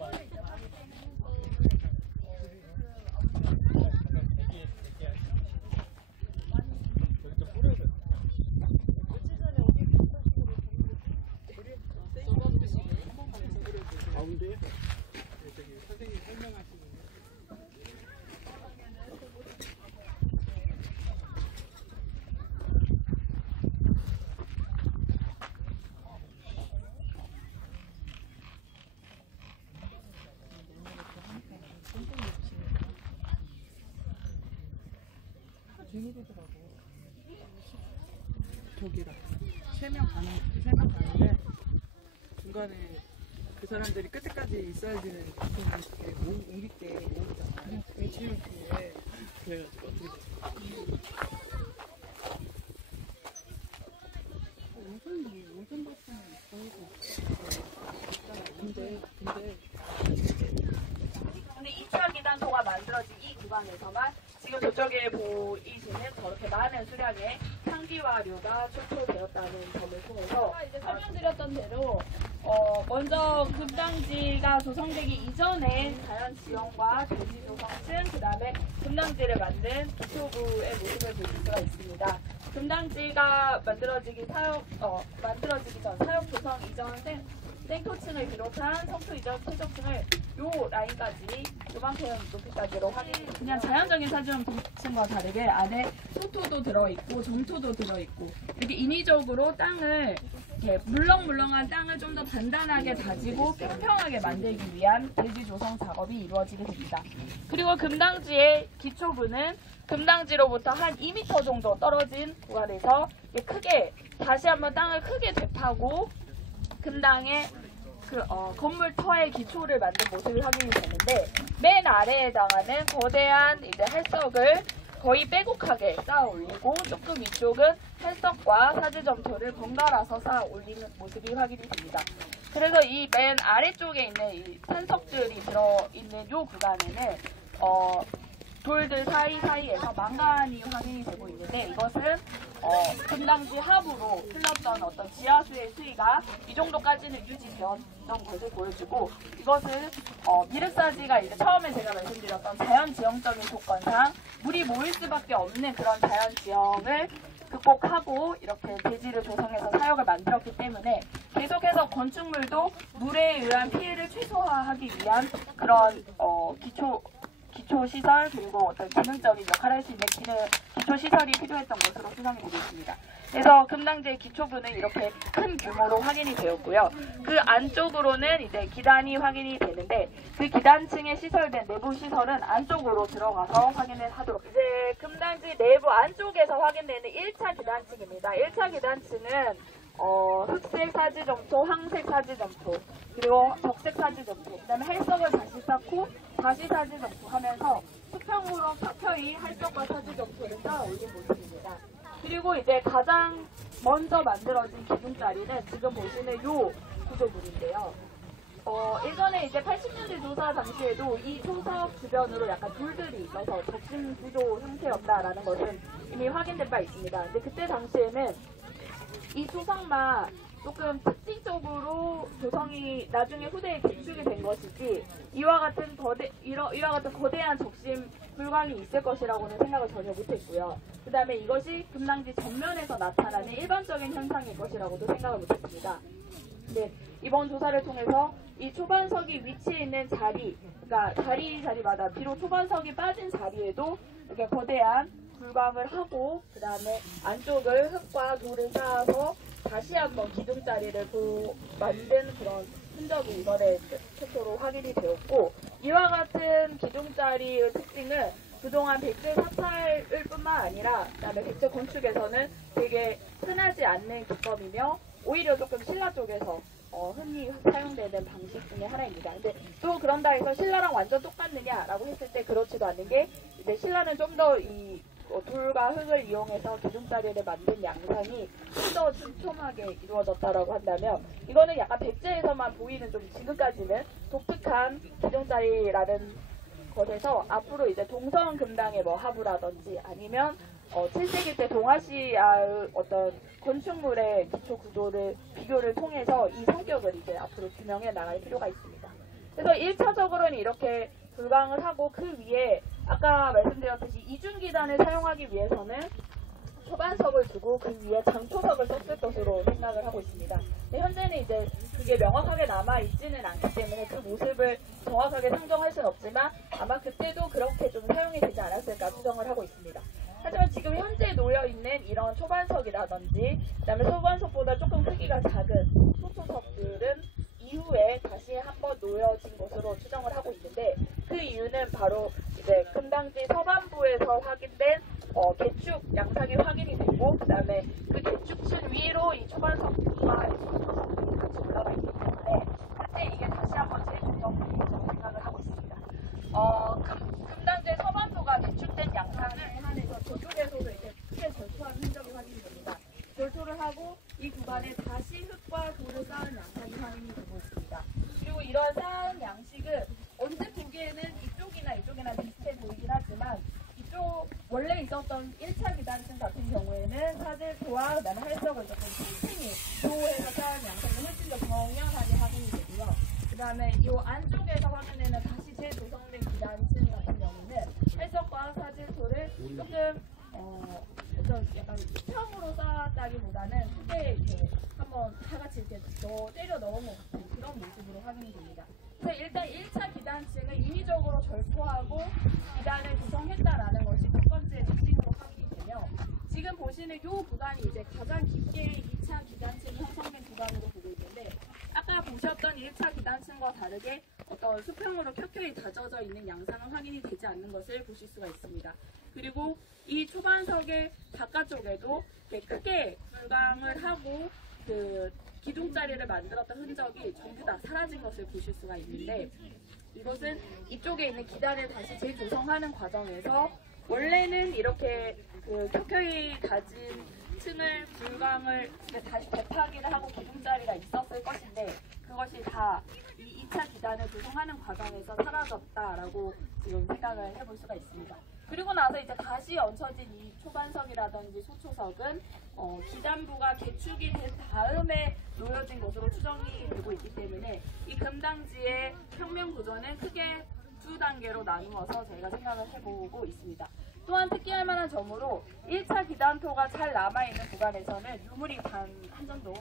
가운데 저기 선생님 설명하시는 중일이더라고. 저기라 3명 가는데 중간에 그 사람들이 끝에까지 있어야 되는 옮길 때 오잖아. 지금 뒤에 그래가지고 오전 버스는 있어야 근데 2차 기단소가 만들어진 이 구간에서만 지금 저쪽에 보이시는 저렇게 많은 수량의 상비와류가 출토되었다는 점을 통해서 이제 설명드렸던 대로 먼저 금당지가 조성되기 이전에 자연지형과 대지조성층, 그 다음에 금당지를 만든 기초부의 모습을 볼 수가 있습니다. 금당지가 만들어지기 전 사역 조성 이전 생토층을 비롯한 성토 이전 퇴적층을 요 라인까지 요만큼 높이까지로 그냥 자연적인 사지점층과 다르게 안에 소토도 들어있고 점토도 들어있고 이렇게 인위적으로 땅을 이렇게 물렁물렁한 땅을 좀 더 단단하게 다지고 평평하게 만들기 위한 대지 조성 작업이 이루어지게 됩니다. 그리고 금당지의 기초부는 금당지로부터 한 2m 정도 떨어진 구간에서 크게 다시 한번 땅을 크게 되파고 금당의 건물 터의 기초를 만든 모습이 확인이 되는데 맨 아래에 해당하는 거대한 이제 할석을 거의 빼곡하게 쌓아 올리고 조금 위쪽은 할석과 사지점토를 번갈아서 쌓아 올리는 모습이 확인이 됩니다. 그래서 이 맨 아래쪽에 있는 이 산석들이 들어있는 이 구간에는 돌들 사이사이에서 망간이 확인이 되고 있는데 이것은 금당지 하부로 흘렀던 어떤 지하수의 수위가 이 정도까지는 유지되었던 것을 보여주고 이것은 미륵사지가 이제 처음에 제가 말씀드렸던 자연지형적인 조건상 물이 모일 수밖에 없는 그런 자연지형을 극복하고 이렇게 대지를 조성해서 사역을 만들었기 때문에 계속해서 건축물도 물에 의한 피해를 최소화하기 위한 그런 기초시설 그리고 어떤 기능적인 역할을 할 수 있는 기초시설이 필요했던 것으로 추정이 되고 있습니다. 그래서 금당지의 기초부는 이렇게 큰 규모로 확인이 되었고요. 그 안쪽으로는 이제 기단이 확인이 되는데 그 기단층에 시설된 내부 시설은 안쪽으로 들어가서 확인을 하도록 이제 금당지 내부 안쪽에서 확인되는 1차 기단층입니다. 1차 기단층은 흑색 사지점토, 황색 사지점토, 그리고 적색 사지점토, 그 다음에 할석을 다시 쌓고 다시 사지점토 하면서 수평으로 켜켜이 할석과 사지점토를 쌓아 올린 모습입니다. 그리고 이제 가장 먼저 만들어진 기둥자리는 지금 보시는 이 구조물인데요. 예전에 이제 80년대 조사 당시에도 이 초석 주변으로 약간 돌들이 있어서 접심 구조 상태였다라는 것은 이미 확인된 바 있습니다. 근데 그때 당시에는 이 초석만 조금 특징적으로 조성이 나중에 후대에 개축이 된 것이지 이와 같은 거대한 적심 불광이 있을 것이라고는 생각을 전혀 못했고요. 그 다음에 이것이 금당지 전면에서 나타나는 일반적인 현상일 것이라고도 생각을 못했습니다. 네, 이번 조사를 통해서 이 초반석이 위치해 있는 자리, 그러니까 자리마다 비록 초반석이 빠진 자리에도 이렇게 거대한 불광을 하고 그 다음에 안쪽을 흙과 돌을 쌓아서 다시 한번 기둥자리를 만든 그런 흔적이 이번에 최초로 확인이 되었고 이와 같은 기둥자리의 특징은 그동안 백제 사찰을 뿐만 아니라 그다음에 백제 건축에서는 되게 흔하지 않는 기법이며 오히려 조금 신라 쪽에서 흔히 사용되는 방식 중에 하나입니다. 근데 또 그런다 해서 신라랑 완전 똑같느냐라고 했을 때 그렇지도 않는 게 이제 신라는 좀 더 이 돌과 흙을 이용해서 기둥자리를 만든 양상이 좀 더 촘촘하게 이루어졌다라고 한다면 이거는 약간 백제에서만 보이는 좀 지금까지는 독특한 기둥자리라는 것에서 앞으로 이제 동성 금당의 뭐 하부라든지 아니면 7세기 때 동아시아의 어떤 건축물의 기초 구조를 비교를 통해서 이 성격을 이제 앞으로 규명해 나갈 필요가 있습니다. 그래서 1차적으로는 이렇게 불강을 하고 그 위에 아까 말씀드렸듯이 이중기단을 사용하기 위해서는 초반석을 두고 그 위에 장초석을 썼을 것으로 생각을 하고 있습니다. 근데 현재는 이제 그게 명확하게 남아있지는 않기 때문에 그 모습을 정확하게 상정할 수는 없지만 아마 그때도 그렇게 좀 사용이 되지 않았을까 추정을 하고 있습니다. 하지만 지금 현재 놓여있는 이런 초반석이라든지 그다음에 초반석보다 조금 크기가 작은 소초석들은 이후에 다시 한번 놓여진 것으로 추정을 하고 있는데 그 이유는 바로 이제 금당지 서반부에서 확인된 개축 양상이 확인이 되고 그다음에 그 개축층 위로 이 초반석과 소초석들이 같이 올라가 있기 때문에 그때 이게 다시 한번 재조정이 되리라고 생각을 하고 있습니다. 금당지 서반부가 개축된 양상을 해안에서 저쪽에서도 이제 크게 절토한 흔적이 확인이 됩니다. 절토를 하고 이 구간에 다시 흙과 돌을 쌓은 양상이 확인이 되고 있습니다. 그리고 이런 쌓은 양식은 언제 보기에는 이쪽이나 비슷해 보이긴 하지만 이쪽 원래 있었던 1차 기단층 같은 경우에는 사질토와 그다음에 활석을 조금 팽팽히 도해서 쌓은 양상이 훨씬 더 정연하게 확인이 되고요. 그다음에 이 안쪽에서 확인되는 다시 재조성된 기단층 같은 경우는 활석과 사질토를 조금 약간 수평으로 쌓았다기보다는 크게 이렇게 한번 다 같이 이렇게 때려 넣은 것 같은 그런 모습으로 확인이 됩니다. 그래서 일단 1차 기단층은 인위적으로 절포하고 기단을 구성했다라는 것이 첫 번째 특징으로 확인이 되며 지금 보시는 이 구간이 이제 가장 깊게 2차 기단층이 형성된 구간으로 보고 있는데 아까 보셨던 1차 기단층과 다르게 어떤 수평으로 켜켜이 다져져 있는 양상은 확인이 되지 않는 것을 보실 수가 있습니다. 그리고 이 초반석의 바깥쪽에도 크게 불강을 하고 그 기둥자리를 만들었던 흔적이 전부 다 사라진 것을 보실 수가 있는데 이것은 이쪽에 있는 기단을 다시 재조성하는 과정에서 원래는 이렇게 그 켜켜이 다진 층을 불강을 다시 되파기를 하고 기둥자리가 있었을 것인데 그것이 다 이 2차 기단을 조성하는 과정에서 사라졌다라고 지금 생각을 해볼 수가 있습니다. 그리고 나서 이제 다시 얹혀진 이 초반석이라든지 소초석은 기단부가 개축이 된 다음에 놓여진 것으로 추정이 되고 있기 때문에 이 금당지의 평면 구조는 크게 두 단계로 나누어서 저희가 생각을 해보고 있습니다. 또한 특기할 만한 점으로 1차 기단토가 잘 남아있는 구간에서는 유물이 단 한 점도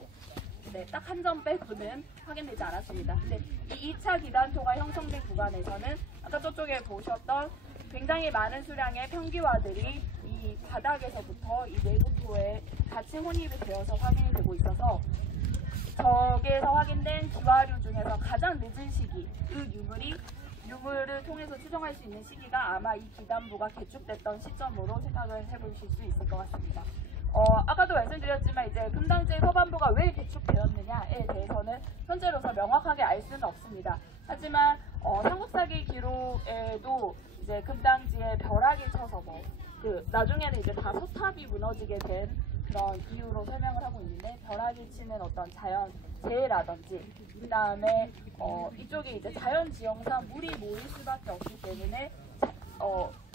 딱 한 점 빼고는 확인되지 않았습니다. 근데 이 2차 기단토가 형성된 구간에서는 아까 저쪽에 보셨던 굉장히 많은 수량의 평기화들이 이 바닥에서부터 이 내부토에 같이 혼입이 되어서 확인이 되고 있어서 저기에서 확인된 기화류 중에서 가장 늦은 시기, 유물을 통해서 추정할 수 있는 시기가 아마 이 기단부가 개축됐던 시점으로 생각을 해보실 수 있을 것 같습니다. 아까도 말씀드렸지만 이제 금당지의 서반부가 왜 개축되었느냐에 대해서는 현재로서 명확하게 알 수는 없습니다. 하지만 삼국사기 기록에도 이제 금당지에 벼락이 쳐서 나중에는 이제 다 서탑이 무너지게 된 그런 이유로 설명을 하고 있는데 벼락이 치는 어떤 자연 재해라든지 그 다음에 이쪽에 이제 자연 지형상 물이 모일 수밖에 없기 때문에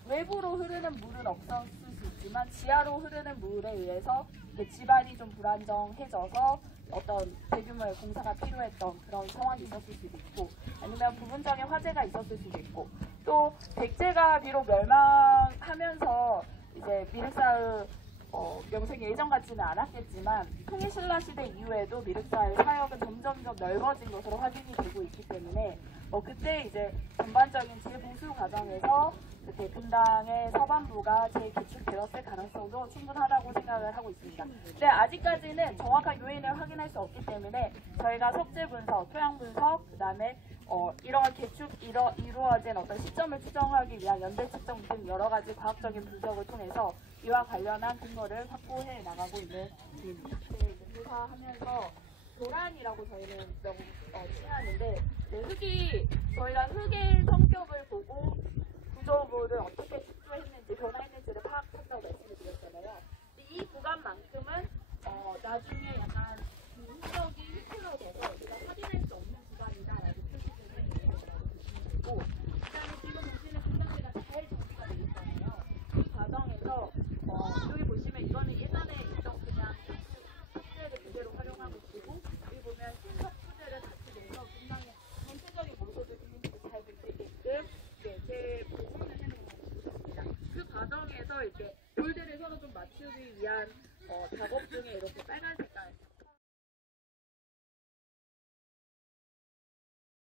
외부로 흐르는 물은 없었을 수 있지만 지하로 흐르는 물에 의해서 집안이 좀 불안정해져서 어떤 대규모의 공사가 필요했던 그런 상황이 있었을 수도 있고 아니면 부분적인 화재가 있었을 수도 있고 또 백제가 비록 멸망하면서 이제 미륵사의 명색이 예전 같지는 않았겠지만 통일신라 시대 이후에도 미륵사의 사역은 점점점 넓어진 것으로 확인이 되고 있기 때문에 그때 이제 전반적인 재보수 과정에서 그때 금당의 서반부가 재개축되었을 가능성도 충분하다고 생각을 하고 있습니다. 근데 아직까지는 정확한 요인을 확인할 수 없기 때문에 저희가 석재 분석, 토양 분석, 그 다음에 이러한 개축이 이루어진 어떤 시점을 추정하기 위한 연대 측정 등 여러 가지 과학적인 분석을 통해서 이와 관련한 근거를 확보해 나가고 있는 중입니다. 조사하면서 도란이라고 저희는 칭하는데 저희가 흙의 성격을 보고 구조물을 어떻게 축소했는지 변화했는지를 파악한다고 말씀을 드렸잖아요. 이 구간만큼은 나중에 약간 흔적이 흐트러져서 우리가 확인할 수 없는 구간이다라고 표시되는 내용이라고 보시면 되고 그다음에 지금 보시는 금당지가 잘 정비가 되어 있잖아요. 이 과정에서 여기 보시면 이거는 예전에 있던 그냥 석재를 그대로 활용하고 있고 여기 보면 신석 소재를 같이 내서 금당의 전체적인 모습을 계열들을 서로 좀 맞추기 위한 작업 중에 이렇게 빨간 색깔